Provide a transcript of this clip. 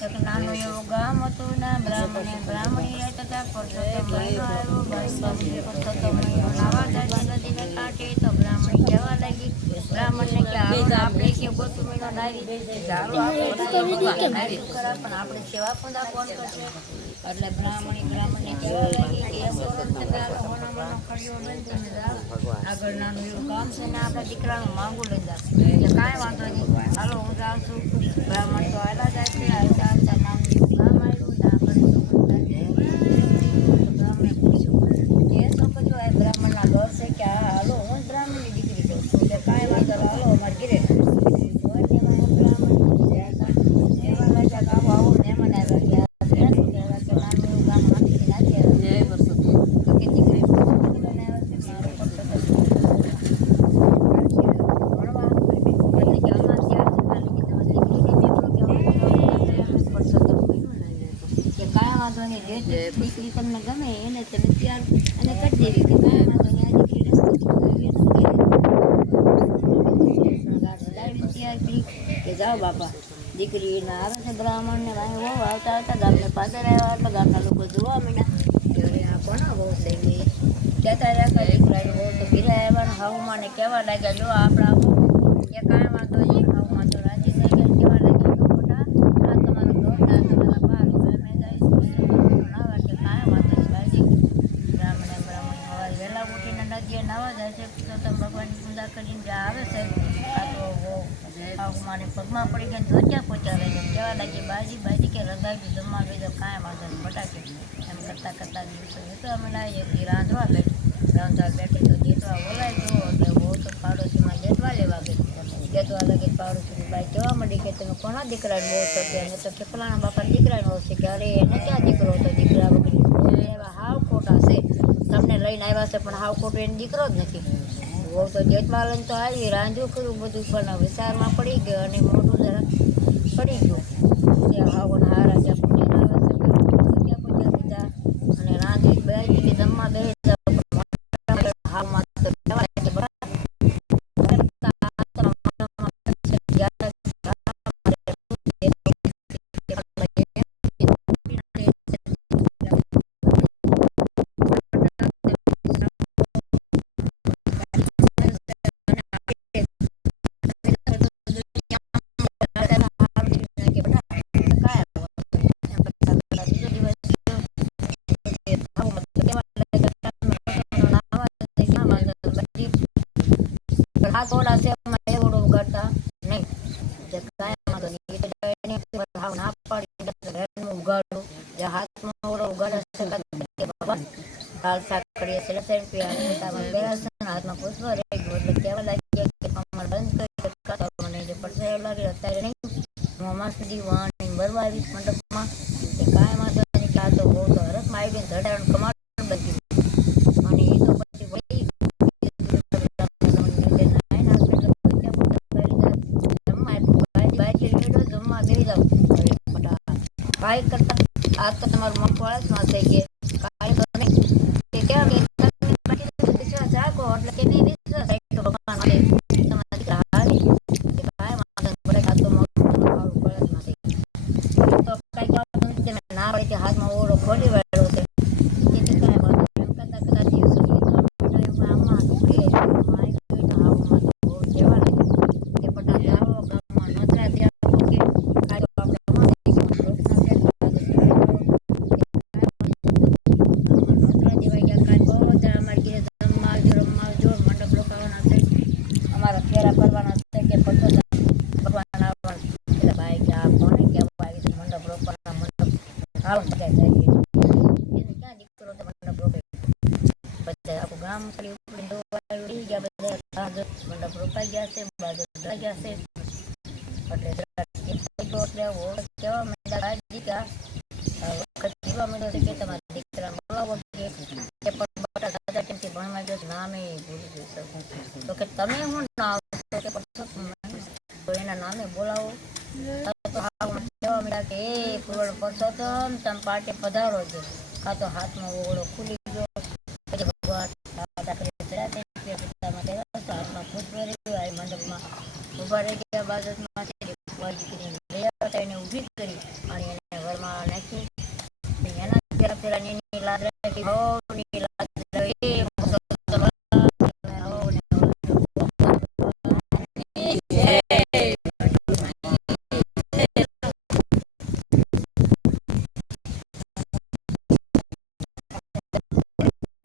એક નાનું એવું ગામ હતું ને બ્રાહ્મણી રહેતા હતા. પરસોત્તમ મહિનો આવ્યો. પરસોત્તમ મહિનો નાવા જતી નદીને કાંઠે તો બ્રાહ્મણી કહેવા લાગી બ્રાહ્મણને કે હાલો આપણે કે ગોતું મહિનો નાવી ચાલો આપણે પણ આપણે સેવા પૂંદા કોણ કરશે? એટલે બ્રાહ્મણને કહેવા લાગી કે આગળ નાનું એવું કામ છે ને આપણા દીકરાનું માંગુ લઈ જાય એટલે કાંઈ વાંધો નહીં, હાલો હું જાઉં છું. બ્રાહ્મણ તો હાલા જાય છે. હાલતા નાનું એવું કામ આવ્યું ને બ્રાહ્મણે પૂછ્યું એ છોકરીઓ આ બ્રાહ્મણના ઘર છે કે હા હાલો હું બ્રાહ્મણની દીકરી કહું છું એટલે કાંઈ વાંધો હાલો અમારે ઘરે દીકરી તમને ગમે એને તમે તૈયાર અને કરી દેવી કે કાંઈ વાંધો નહીં આ દીકરી રસ્તો તૈયાર કરી કે જાઓ બાપા દીકરીને આવે છે બ્રાહ્મણને ભાઈ બહુ આવતા હતા ગામને પાદર આવ્યા એટલે ગામના લોકો જોવા માંડ્યા કે અરે આ કોના બહુ થઈ ગઈ કહેતા રહ્યા દીકરાને બહુ તો ઘીરે આવ્યા હાઉમાં ને કહેવા લાગ્યા જો આપણા કે કાંઈ વાંધો નહીં હાઉમાં તો રાજી થઈ ગયા કહેવા લાગ્યા જો મોટા આ તમારો ઘર આ તમારા બાર મેં જઈશ નાવા જાય છે તો તમે ભગવાનની પૂજા કરીને જે આવે છે આ તો મારે પગમાં પડી ગયા ધ્વજા પહોંચાડે છે કહેવા લાગી બાજી કે રંગાવી જમવા બેજો કાંઈ વાંધો નહીં બટાકે એમ કરતાં દિવસો જતો અમે લાવીએ રાંધવા બેઠી તો જેટવા બોલાય જો એટલે બહુ તો પાડોશીમાં જેટવા લેવા ગઈ જેટવા લાગે પાડોશીની બાઈ કહેવા માંડી કે તમે કોના દીકરાને બહુ થશે અને તો કે ફલાણા બાપા દીકરાને બહુ છે કે અરે એને ક્યાં દીકરો હતો દીકરા વગર એવા હાવ ખોટા છે તમને લઈને આવ્યા છે પણ હાવ ખોટો એને દીકરો જ નથી. બહુ તો જેઠવાલન તો આવી રાંધ્યું કર્યું બધું પણ વિચારમાં પડી ગયો અને મોઢું જરા પડી ગયું ત્યાં હાવન હારા જ્યાં પૂજા આવે છે ત્યાં પૂજા દીધા અને રાંધી બે કે જમવા બે હાવમાં થોડા છે એવડો ઉગાડતા નહીં ના પાડી ઉગાડું જે હાથમાં ઓળો ઉગાડે દાળ શાક કરીએ છીએ હાથમાં પૂછવા રહી ગયું એટલે કહેવા લાગી બંધ કરી મને જે પડશે લાગે અત્યારે નહીં હું અમાર સુધી વાણી ભરવા આવીશ મંડપમાં કે કાંઈ વાંધો નહીં કે આ તો બહુ તો હરખમાં આવી ગઈ ધડાણ કમાડ બધી અને એ તો પછી કાંઈ કરતા આ તો તમારું મગફળામાં છે કે કાંઈ તો નહીં કે કેવા વિશ્વાસ રાખો એટલે કે નહીં વિશ્વાસ તો ભગવાન તમારા દીકરા હારી કે કાંઈ વાંધો પડે આ તો મગફળામાં છે તો કાંઈ તમે ના પડે કે હાથમાં ઓળો ખોલી વાળો છે એથી કાંઈ વાંધો એમ કરતા દિવસો આમાં કહેવા લાગે કે પટા જાઓ ગામમાં નોતરા ત્યાં ગામ મંડપ રોપાઈ ગયા છે બાજુ ગયા છે એટલે તમારા દીકરા બોલાવો ભણવા ગયો નામે ભૂલી જઈ શકું તો કે તમે હું ના આવશો કે એના નામે બોલાવો કહેવા મળ્યા કે એ પૂરણ પરસોત્તમ તમે પાટે પધારો છે કાં તો હાથમાં ઓળો ખુલી ગયો પછી ભગવાન હાથમાં પુષ્પ મંડપમાં ઉભા રહી ગયા બાજુમાંથી વાજી કરીને લઈ આવતા એને ઊભી કરી અને એને ઘરમાં નાખી. એના પેલા એની લાદ રાખી બહુ